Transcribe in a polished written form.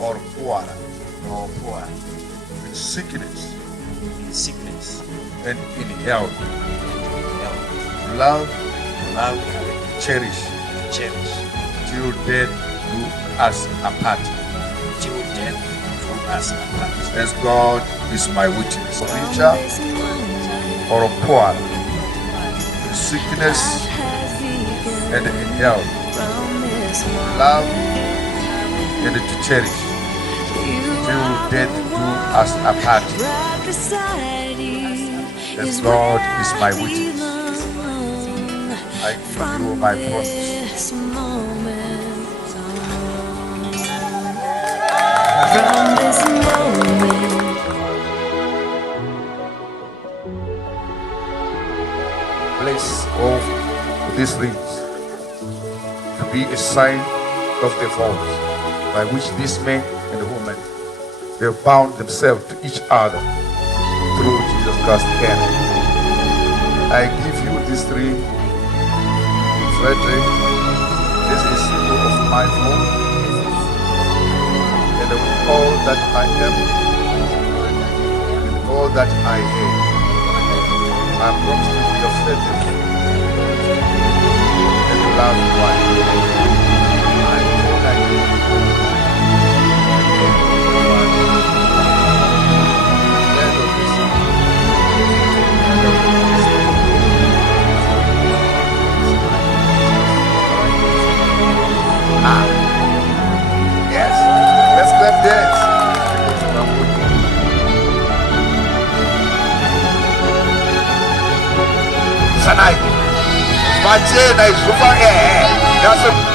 or poor, in sickness, and in health. Love, cherish, till death do us apart. As God is my witness, richer or poor, in sickness and in health, love and to cherish, till death do us apart. As God is my witness, I give you my promise. From this moment, Place of these rings to be a sign of the vows by which these men and women they have bound themselves to each other through Jesus Christ. I give you this ring, Frederick. This is symbol of my vow, and with all that I am, and all that I am, I promise to be your faithful and to love you one. I honor you. End of this. Yes. Let's clap dance. Sanai. Majena is over here. That's a